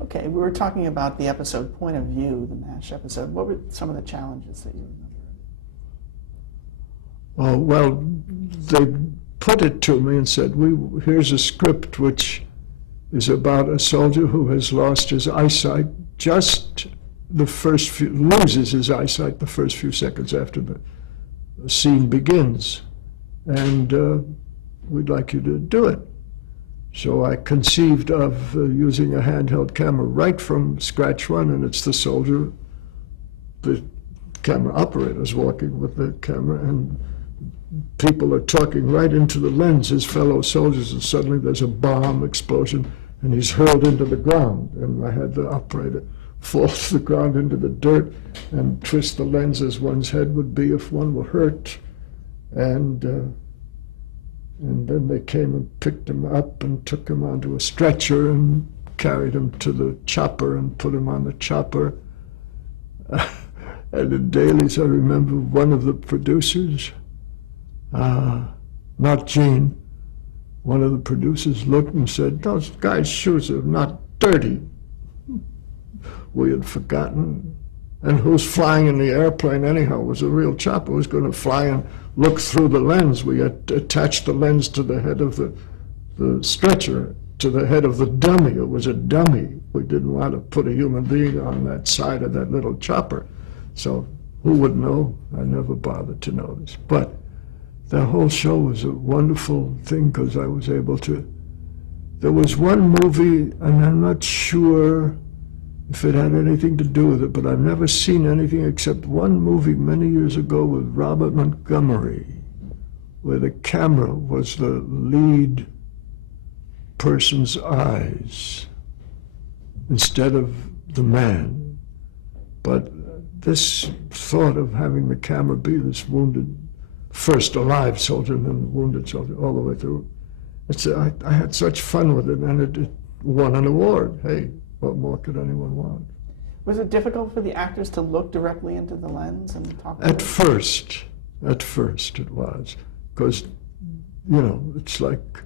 Okay, we were talking about the episode Point of View, the MASH episode. What were some of the challenges that you remember? Oh, well, they put it to me and said, here's a script which is about a soldier who has lost his eyesight loses his eyesight the first few seconds after the scene begins. And we'd like you to do it. So I conceived of using a handheld camera right from scratch one, and it's the soldier, the camera operator is walking with the camera, and people are talking right into the lens, his fellow soldiers, and suddenly there's a bomb explosion, and he's hurled into the ground. And I had the operator fall to the ground into the dirt and twist the lens as one's head would be if one were hurt. And then they came and picked him up and took him onto a stretcher and carried him to the chopper and put him on the chopper. At the dailies, I remember one of the producers, not Gene, one of the producers looked and said, "Those guys' shoes are not dirty." We had forgotten. And who's flying in the airplane anyhow? It was a real chopper. It was going to fly and look through the lens. We had attached the lens to the head of the stretcher, to the head of the dummy. It was a dummy. We didn't want to put a human being on that side of that little chopper. So who would know? I never bothered to notice. But the whole show was a wonderful thing because I was able to. There was one movie, and I'm not sure if it had anything to do with it, but I've never seen anything except one movie many years ago with Robert Montgomery, where the camera was the lead person's eyes instead of the man. But this thought of having the camera be this wounded, first alive soldier and then wounded soldier all the way through, I had such fun with it, and it won an award. Hey, what more could anyone want? Was it difficult for the actors to look directly into the lens and talk? At first it was, because, it's like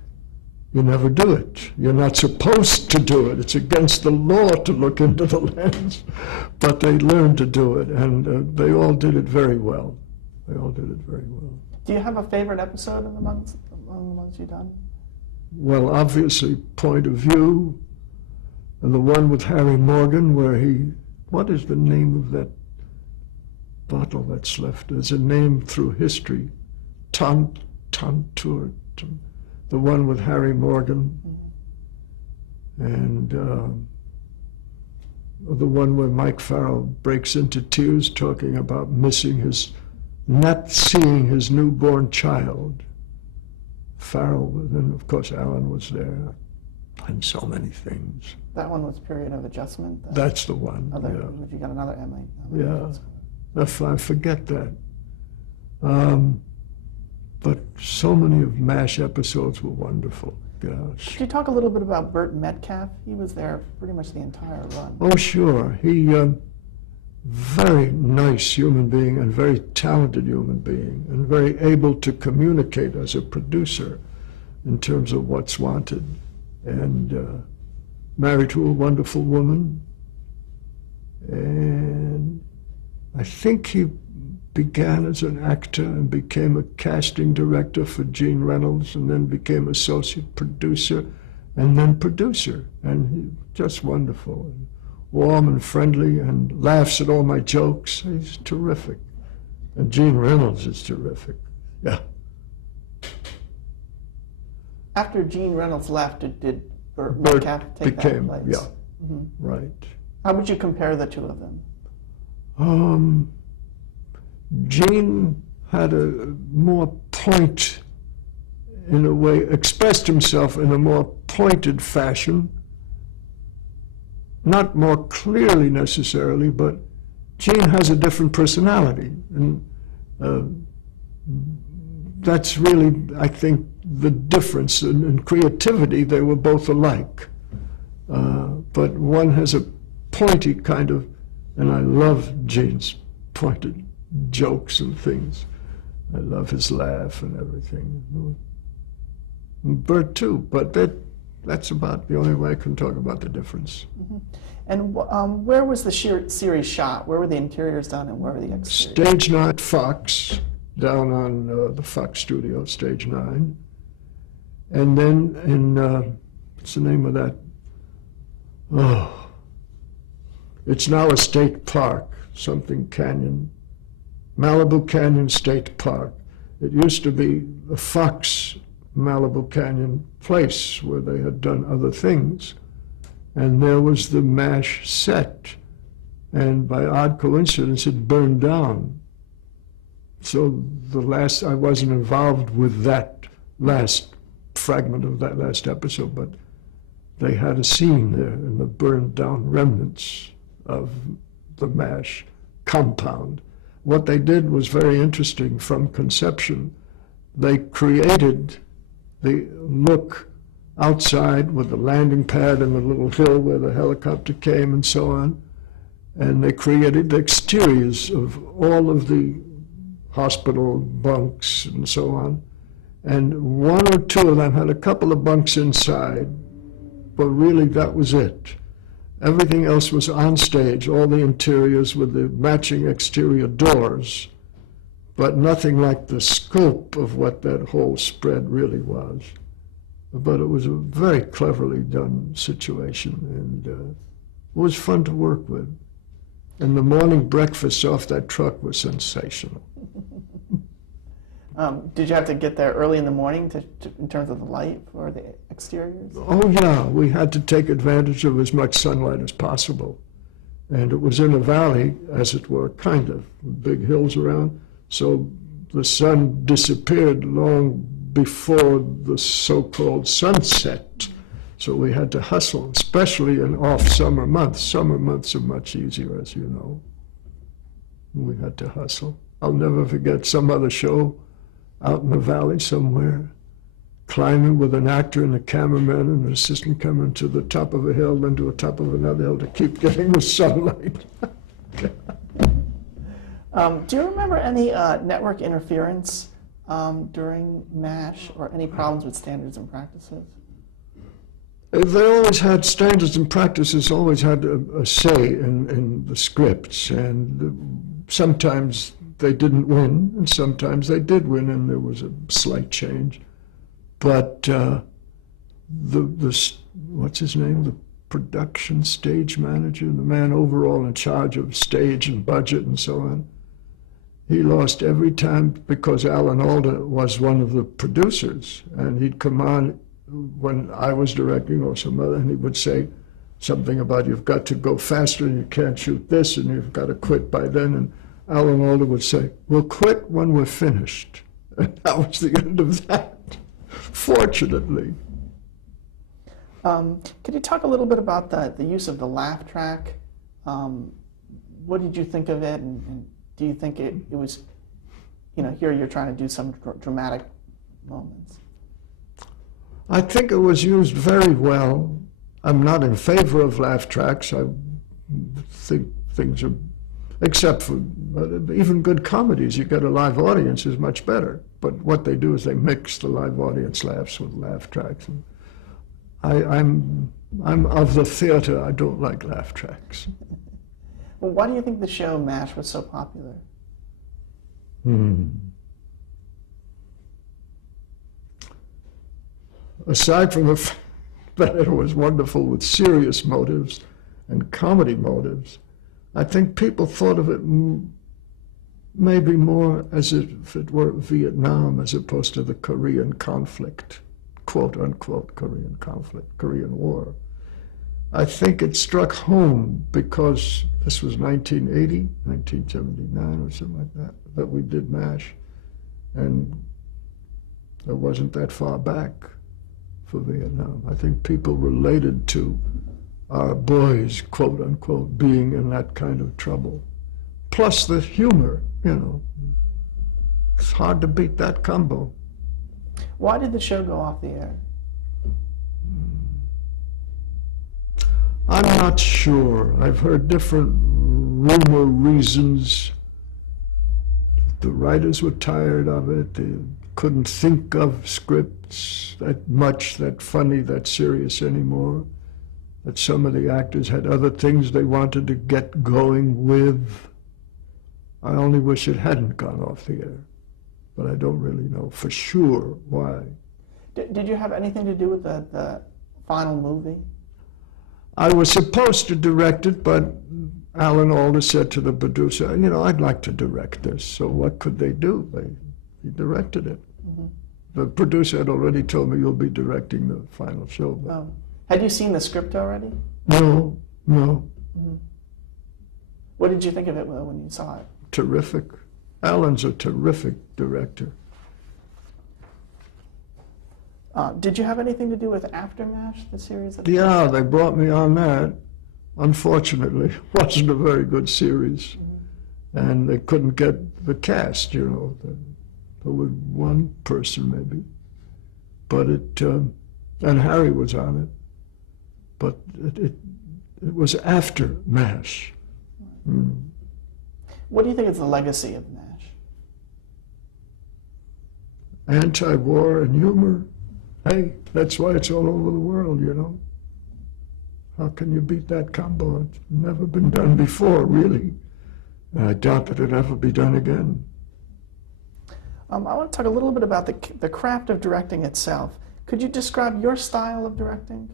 you never do it. You're not supposed to do it. It's against the law to look into the lens. But they learned to do it, and they all did it very well. They all did it very well. Do you have a favorite episode among the ones you've done? Well, obviously, Point of View, and the one with Harry Morgan where what is the name of that bottle that's left? There's a name through history, Tantour, the one with Harry Morgan, and the one where Mike Farrell breaks into tears talking about not seeing his newborn child. Farrell, and of course Alan was there, and so many things. That one was Period of Adjustment? That's the one, yeah. You got another Emmy. Yeah, I forget that. But so many of MASH episodes were wonderful. Gosh. Could you talk a little bit about Burt Metcalf? He was there pretty much the entire run. Oh, sure. He, very nice human being and very talented human being, and very able to communicate as a producer in terms of what's wanted. And married to a wonderful woman. And I think he began as an actor and became a casting director for Gene Reynolds, and then became associate producer, and then producer. And he's just wonderful, and warm and friendly, and laughs at all my jokes. He's terrific. And Gene Reynolds is terrific. Yeah. After Gene Reynolds left, did Burt Metcalf take that place? Yeah, right. How would you compare the two of them? Gene had a more point, in a way, expressed himself in a more pointed fashion, not more clearly necessarily, but Gene has a different personality, and that's really, I think, the difference. In creativity, they were both alike, but one has a pointy kind of, and I love Gene's pointed jokes and things. I love his laugh and everything. And Burt too, but that's about the only way I can talk about the difference. Mm-hmm. And where was the series shot? Where were the interiors done and where were the exteriors? Stage 9 Fox, down on the Fox studio, Stage 9. And then in, what's the name of that? Oh, it's now a state park, something Canyon, Malibu Canyon State Park. It used to be the Fox Malibu Canyon place where they had done other things. And there was the MASH set. And by odd coincidence, it burned down. So I wasn't involved with that last fragment of that last episode, but they had a scene there in the burned down remnants of the MASH compound. What they did was very interesting from conception. They created the look outside with the landing pad and the little hill where the helicopter came and so on. And they created the exteriors of all of the hospital bunks and so on. And one or two of them had a couple of bunks inside, but really that was it. Everything else was on stage, all the interiors with the matching exterior doors, but nothing like the scope of what that whole spread really was. But it was a very cleverly done situation, and it was fun to work with. And the morning breakfast off that truck was sensational. Did you have to get there early in the morning in terms of the light for the exteriors? Oh yeah, we had to take advantage of as much sunlight as possible. And it was in a valley, as it were, kind of, with big hills around. So the sun disappeared long before the so-called sunset. So we had to hustle, especially in off-summer months. Summer months are much easier, as you know. We had to hustle. I'll never forget some other show out in the valley somewhere, climbing with an actor and a cameraman and an assistant cameraman to the top of a hill, then to the top of another hill to keep getting the sunlight. Do you remember any network interference during MASH or any problems with standards and practices? They always had standards and practices, always had a say in the scripts, and sometimes they didn't win, and sometimes they did win, and there was a slight change. But what's his name? The production stage manager, the man overall in charge of stage and budget and so on, he lost every time because Alan Alda was one of the producers, and he'd come on when I was directing or some other, and he would say something about you've got to go faster and you can't shoot this and you've got to quit by then. And Alan Alda would say, we'll quit when we're finished. And that was the end of that, fortunately. Could you talk a little bit about the use of the laugh track? What did you think of it, and do you think it was, here you're trying to do some dramatic moments? I think it was used very well. I'm not in favor of laugh tracks. I think things are, except for even good comedies, you get a live audience is much better. But what they do is they mix the live audience laughs with laugh tracks. And I'm of the theater. I don't like laugh tracks. Well, why do you think the show MASH was so popular? Aside from the fact that it was wonderful with serious motives and comedy motives, I think people thought of it maybe more as if it were Vietnam as opposed to the Korean conflict, quote unquote Korean conflict, Korean War. I think it struck home because this was 1980, 1979 or something like that we did MASH, and it wasn't that far back for Vietnam. I think people related to our boys, quote unquote, being in that kind of trouble. Plus the humor, It's hard to beat that combo. Why did the show go off the air? I'm not sure. I've heard different rumor reasons. The writers were tired of it. couldn't think of scripts that much, that funny, that serious anymore. That some of the actors had other things they wanted to get going with. I only wish it hadn't gone off the air, but I don't really know for sure why. Did you have anything to do with the final movie? I was supposed to direct it, but Alan Alda said to the producer, you know, I'd like to direct this. So what could they do? He directed it. Mm-hmm. The producer had already told me, you'll be directing the Final Showdown. Oh. Had you seen the script already? No. Mm-hmm. What did you think of it when you saw it? Terrific. Alan's a terrific director. Did you have anything to do with AfterMASH, the series? Yeah, they brought me on that. Unfortunately, it wasn't a very good series. Mm-hmm. And they couldn't get the cast, you know. There was one person maybe. But and Harry was on it. But it was after MASH. Mm. What do you think is the legacy of MASH? Anti-war and humor. Hey, that's why it's all over the world, you know. How can you beat that combo? It's never been done before, really. And I doubt that it'll ever be done again. I want to talk a little bit about the craft of directing itself. Could you describe your style of directing?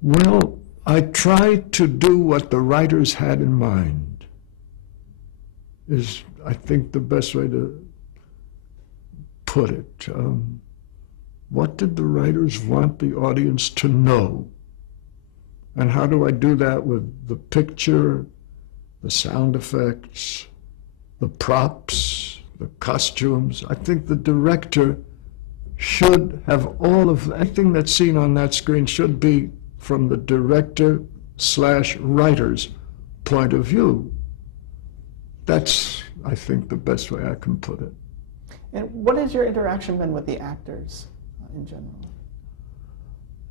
Well, I tried to do what the writers had in mind, is, I think, the best way to put it. What did the writers want the audience to know? And how do I do that with the picture, the sound effects, the props, the costumes? I think the director should have all of everything that's seen on that screen should be from the director/writer's point of view. That's, I think, the best way I can put it. And what has your interaction been with the actors in general?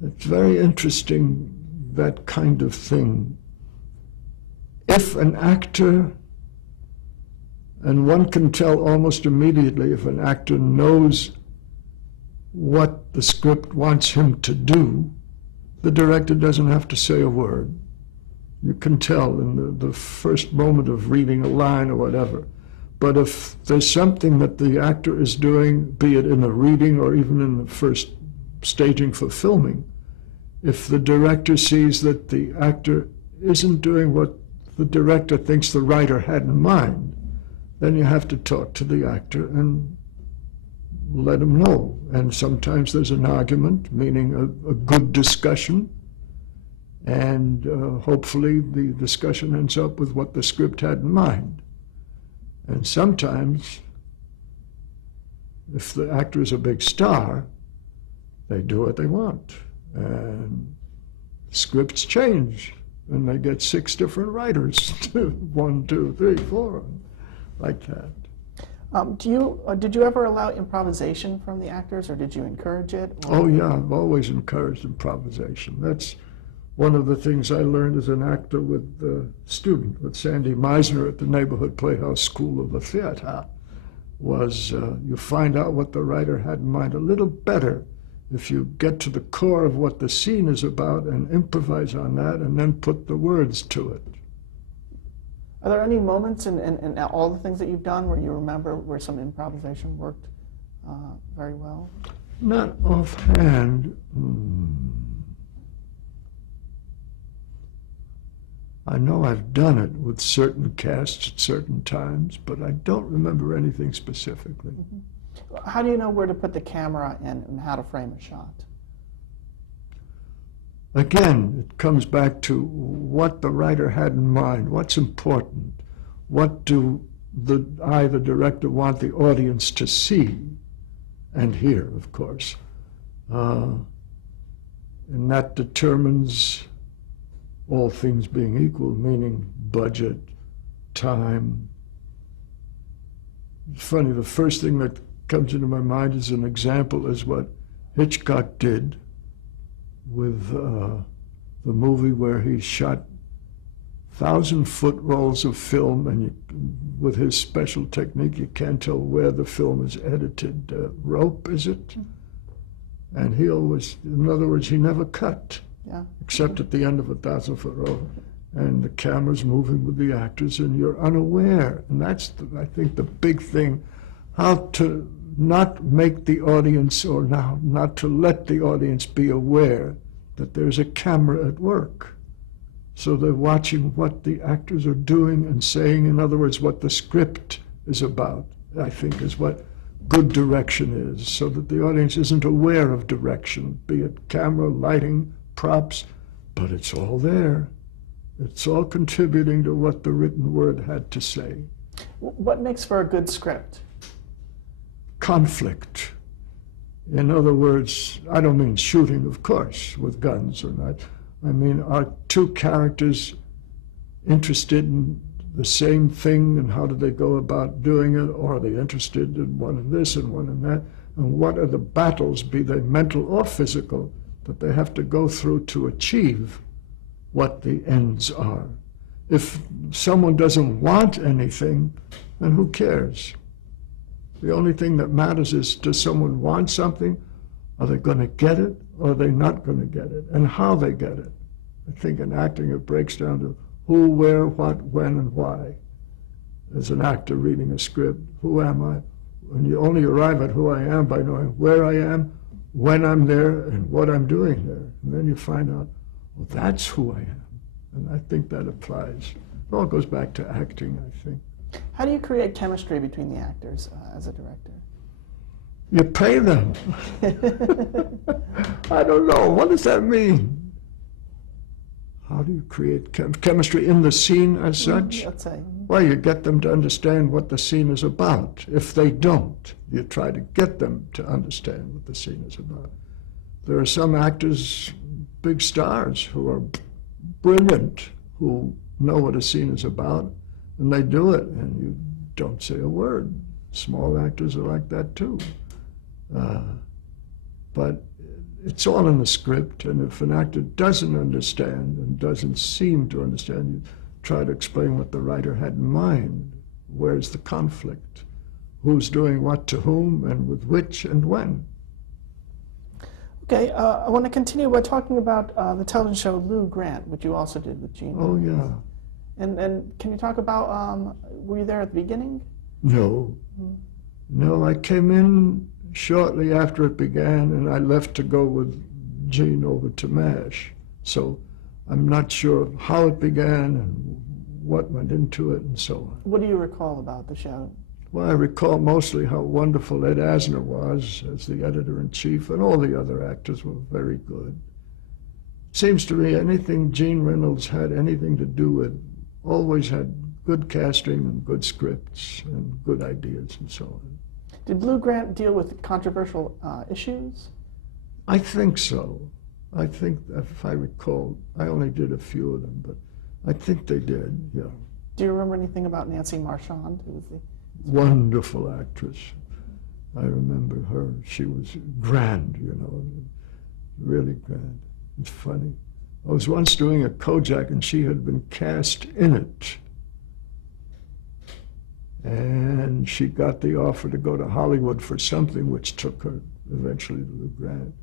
It's very interesting, that kind of thing. If an actor, and one can tell almost immediately if an actor knows what the script wants him to do, the director doesn't have to say a word. You can tell in the first moment of reading a line or whatever. But if there's something that the actor is doing, be it in the reading or even in the first staging for filming, if the director sees that the actor isn't doing what the director thinks the writer had in mind, then you have to talk to the actor and let him know. And sometimes there's an argument, meaning a good discussion, and hopefully the discussion ends up with what the script had in mind. And sometimes, if the actor is a big star, they do what they want. And scripts change, and they get 6 different writers, 1, 2, 3, 4, like that. Did you ever allow improvisation from the actors, or did you encourage it? Oh yeah, I've always encouraged improvisation. That's one of the things I learned as an actor with the student, with Sandy Meisner at the Neighborhood Playhouse School of the Theater, was you find out what the writer had in mind a little better if you get to the core of what the scene is about and improvise on that and then put the words to it. Are there any moments in all the things that you've done where you remember where some improvisation worked very well? Not offhand. I know I've done it with certain casts at certain times, but I don't remember anything specifically. Mm-hmm. How do you know where to put the camera and how to frame a shot? Again, it comes back to what the writer had in mind, what's important, what do the director, want the audience to see and hear, of course. And that determines, all things being equal, meaning budget, time. It's funny, the first thing that comes into my mind as an example is what Hitchcock did with the movie where he shot 1,000-foot rolls of film, and with his special technique, you can't tell where the film is edited. Rope, is it? And he always, in other words, he never cut, except at the end of a 1,000-foot roll. And the camera's moving with the actors, and you're unaware. And that's, I think, the big thing, how to not make the audience, or not to let the audience be aware that there's a camera at work. So they're watching what the actors are doing and saying. In other words, what the script is about, I think, is what good direction is, so that the audience isn't aware of direction, be it camera, lighting, props, but it's all there. It's all contributing to what the written word had to say. What makes for a good script? Conflict. In other words, I don't mean shooting, of course, with guns or not. I mean, are two characters interested in the same thing, and how do they go about doing it? Or are they interested in one in this and one in that? And what are the battles, be they mental or physical, that they have to go through to achieve what the ends are? If someone doesn't want anything, then who cares? The only thing that matters is, does someone want something? Are they going to get it, or are they not going to get it? And how they get it. I think in acting it breaks down to who, where, what, when, and why. As an actor reading a script, who am I? And you only arrive at who I am by knowing where I am, when I'm there, and what I'm doing there. And then you find out, well, that's who I am. And I think that applies. It all goes back to acting, I think. How do you create chemistry between the actors as a director? You pay them. I don't know. What does that mean? How do you create chemistry in the scene as such? Let's say. Well, you get them to understand what the scene is about. If they don't, you try to get them to understand what the scene is about. There are some actors, big stars, who are brilliant, who know what a scene is about, and they do it, and you don't say a word. Small actors are like that too. But it's all in the script, and if an actor doesn't understand and doesn't seem to understand, you try to explain what the writer had in mind. Where's the conflict? Who's doing what to whom, and with which, and when? Okay, I want to continue by talking about the television show Lou Grant, which you also did with Gene. Oh, yeah. And can you talk about, were you there at the beginning? No. No, I came in shortly after it began, and I left to go with Gene over to MASH. So I'm not sure how it began and what went into it and so on. What do you recall about the show? Well, I recall mostly how wonderful Ed Asner was as the editor-in-chief, and all the other actors were very good. Seems to me anything Gene Reynolds had anything to do with always had good casting and good scripts and good ideas and so on. Did Lou Grant deal with controversial issues? I think so. I think, if I recall, I only did a few of them, but I think they did, yeah. Do you remember anything about Nancy Marchand, who was the... Wonderful actress. I remember her. She was grand, you know, really grand. It's funny. I was once doing a Kojak, and she had been cast in it. And she got the offer to go to Hollywood for something, which took her eventually to Lou Grant.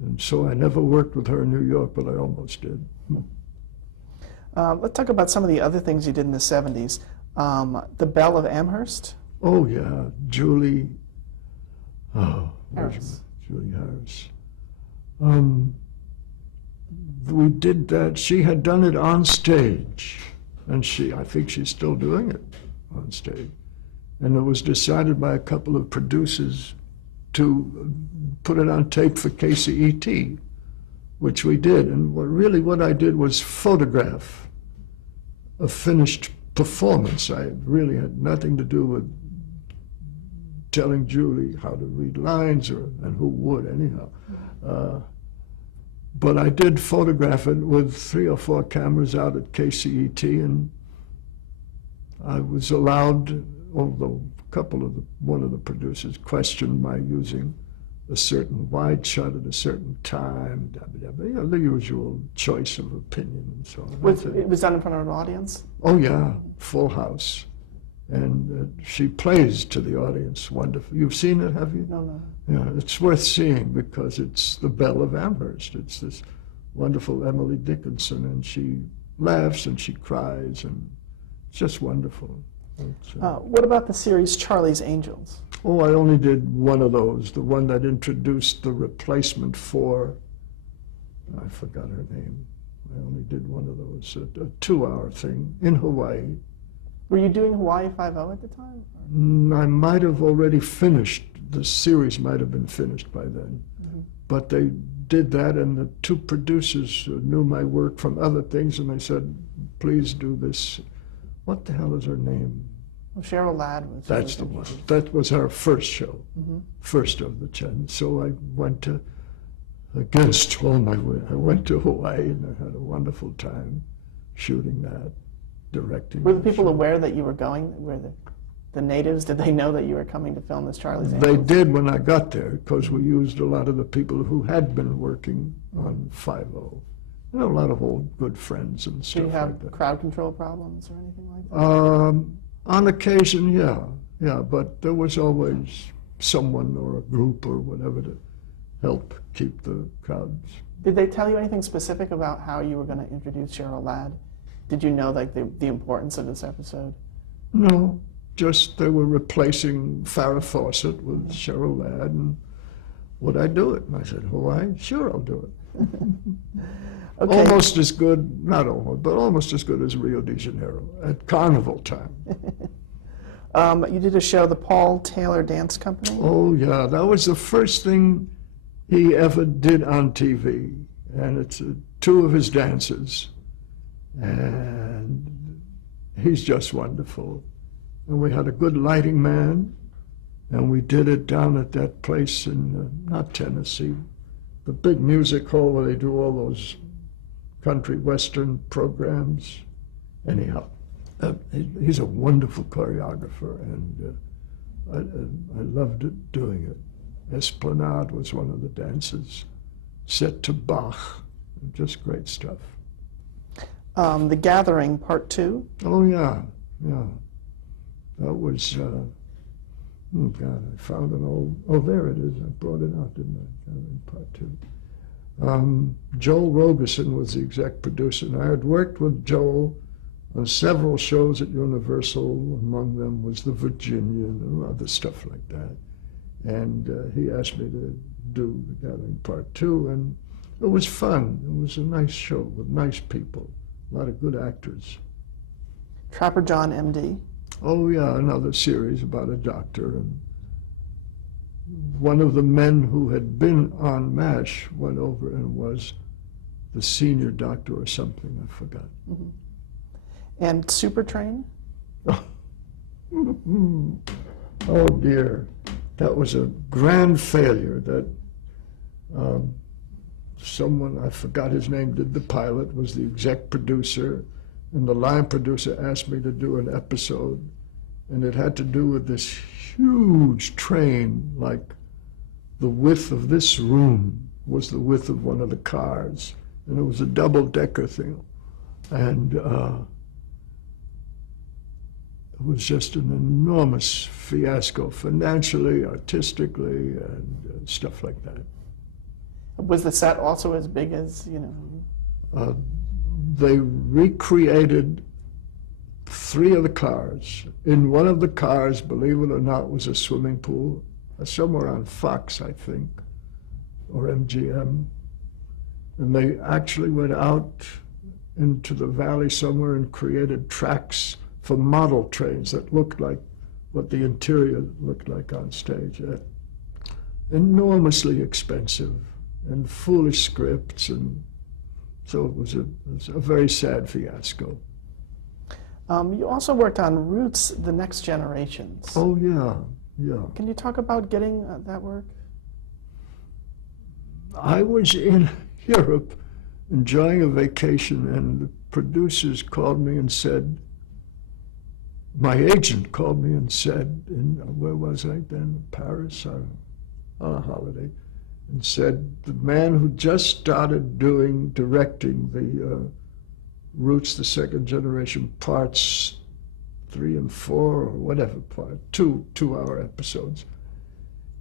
And so I never worked with her in New York, but I almost did. Let's talk about some of the other things you did in the 70s. The Belle of Amherst? Oh, yeah. Julie. Oh, Harris. Julie Harris. We did that. She had done it on stage, and I think she's still doing it on stage. And it was decided by a couple of producers to put it on tape for KCET, which we did. And what I did was photograph a finished performance. I really had nothing to do with telling Julie how to read lines, and who would anyhow. But I did photograph it with 3 or 4 cameras out at KCET, and I was allowed, although one of the producers questioned my using a certain wide shot at a certain time, the usual choice of opinion and so on. It was done in front of an audience? Oh yeah, full house. And she plays to the audience wonderful. You've seen it, have you? No. Yeah, it's worth seeing because it's the Belle of Amherst. It's this wonderful Emily Dickinson, and she laughs and she cries, and it's just wonderful. What about the series Charlie's Angels? Oh, I only did one of those, the one that introduced the replacement for, I forgot her name. I only did one of those, a 2-hour thing in Hawaii. Were you doing Hawaii Five-0 at the time? I might have already finished. The series might have been finished by then. Mm-hmm. But they did that, and the 2 producers knew my work from other things, and they said, please do this. What the hell is her name? Well, Cheryl Ladd was. That's the one. That was our first show, mm-hmm. first of the 10. So I went to, against all my will, I went to Hawaii, and I had a wonderful time shooting that, directing. Were the people aware that you were going? Were the natives, did they know that you were coming to film this Charlie's Angels? They did when I got there, because we used a lot of the people who had been working on 5-0. You know, a lot of old good friends and stuff like that. Did you have crowd control problems or anything like that? On occasion, yeah, but there was always someone or a group or whatever to help keep the crowds. Did they tell you anything specific about how you were going to introduce Cheryl Ladd? Did you know like the importance of this episode? No, just they were replacing Farrah Fawcett with Cheryl Ladd, and would I do it? And I said, Hawaii? Sure, I'll do it. Okay. Almost as good, not almost, but almost as good as Rio de Janeiro at carnival time. You did a show, the Paul Taylor Dance Company? Oh, yeah. That was the first thing he ever did on TV. And it's 2 of his dances. And he's just wonderful. And we had a good lighting man. And we did it down at that place in, not Tennessee, the big music hall where they do all those country western programs. Anyhow, he's a wonderful choreographer, and I loved doing it. Esplanade was one of the dances, set to Bach, just great stuff. The Gathering, Part 2? Oh, yeah. That was, oh God, I found an old, oh, there it is. I brought it out, didn't I? Gathering, Part 2. Joel Robeson was the exec producer, and I had worked with Joel on several shows at Universal. Among them was The Virginian and other stuff like that. And he asked me to do The Gathering Part 2, and it was fun. It was a nice show with nice people, a lot of good actors. Trapper John, M.D. Oh, yeah, another series about a doctor. And one of the men who had been on MASH went over and was the senior doctor or something, I forgot. Mm-hmm. And Super Train? Oh, dear. That was a grand failure that someone, I forgot his name, did the pilot, was the exec producer, and the line producer asked me to do an episode, and it had to do with this huge train, like the width of this room was the width of one of the cars, and it was a double-decker thing, and it was just an enormous fiasco, financially, artistically, and stuff like that. Was the set also as big as, you know? They recreated 3 of the cars. In one of the cars, believe it or not, was a swimming pool, somewhere on Fox, I think, or MGM. And they actually went out into the valley somewhere and created tracks for model trains that looked like what the interior looked like on stage. Enormously expensive and foolish scripts, and so it was a very sad fiasco. You also worked on Roots, The Next Generations. Oh, yeah. Can you talk about getting that work? I was in Europe enjoying a vacation, and the producers called me and said, my agent called me and said, where was I then? Paris? holiday, and said the man who just started directing the Roots, the second generation, parts 3 and 4, or whatever part, 2-hour episodes,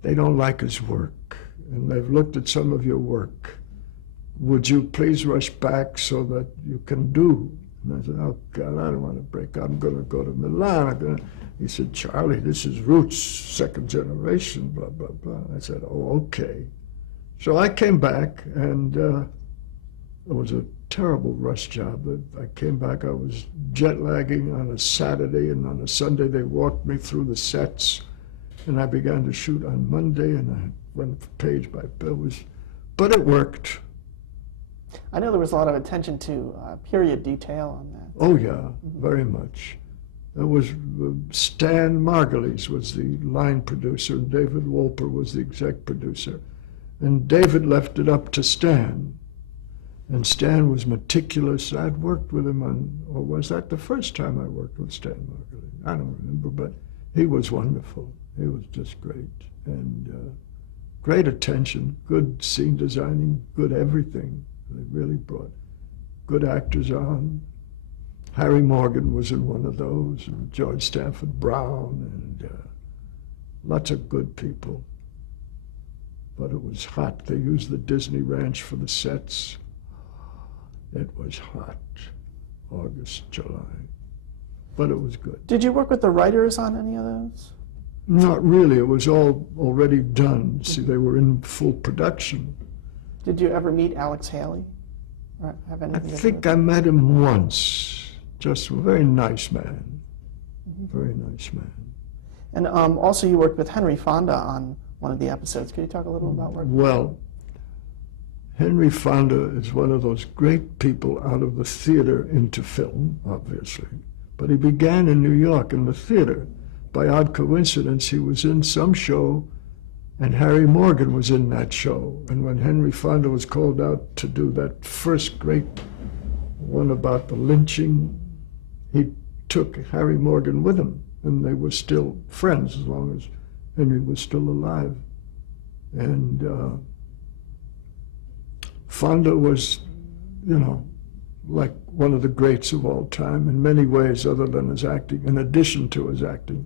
they don't like his work, and they've looked at some of your work. Would you please rush back so that you can do? And I said, oh God, I don't want to break. I'm going to go to Milan. He said, Charlie, this is Roots, second generation, blah, blah, blah. I said, oh, okay. So I came back, and it was a terrible rush job. I came back, I was jet lagging on a Saturday, and on a Sunday they walked me through the sets, and I began to shoot on Monday, and I went page by page. But it worked. I know there was a lot of attention to period detail on that. Oh yeah, very much. There was Stan Margulies was the line producer, and David Wolper was the exec producer. And David left it up to Stan. And Stan was meticulous. I'd worked with him on, or was that the first time I worked with Stan Margulies? I don't remember, but he was wonderful. He was just great. And great attention, good scene designing, good everything. They really brought good actors on. Harry Morgan was in one of those, and George Stanford Brown, and lots of good people. But it was hot. They used the Disney Ranch for the sets. It was hot, August, July, but it was good. Did you work with the writers on any of those? Not really. It was all already done. See, they were in full production. Did you ever meet Alex Haley? Or have anything I to do think with I met him once. Just a very nice man. Very nice man. And also you worked with Henry Fonda on one of the episodes. Could you talk a little about work? Well, Henry Fonda is one of those great people out of the theater into film, obviously. But he began in New York in the theater. By odd coincidence, he was in some show, and Harry Morgan was in that show. And when Henry Fonda was called out to do that first great one about the lynching, he took Harry Morgan with him, and they were still friends as long as Henry was still alive. And Fonda was, you know, like one of the greats of all time in many ways other than his acting, in addition to his acting.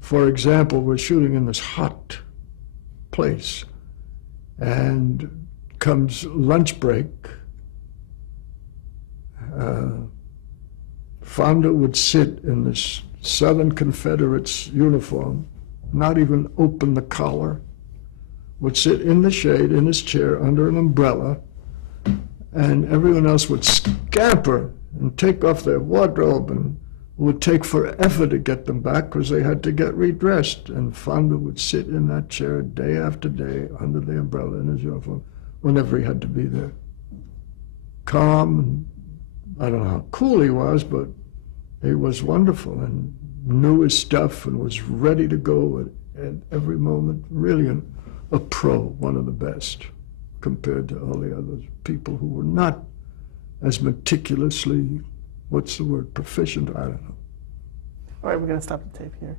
For example, we're shooting in this hot place, and comes lunch break. Fonda would sit in this Southern Confederates uniform, not even open the collar, would sit in the shade in his chair under an umbrella, and everyone else would scamper and take off their wardrobe, and it would take forever to get them back because they had to get redressed. And Fonda would sit in that chair day after day under the umbrella in his uniform whenever he had to be there. Calm, and I don't know how cool he was, but he was wonderful and knew his stuff and was ready to go at every moment. Really a pro, one of the best, compared to all the other people who were not as meticulously, what's the word, proficient? I don't know. All right, we're going to stop the tape here.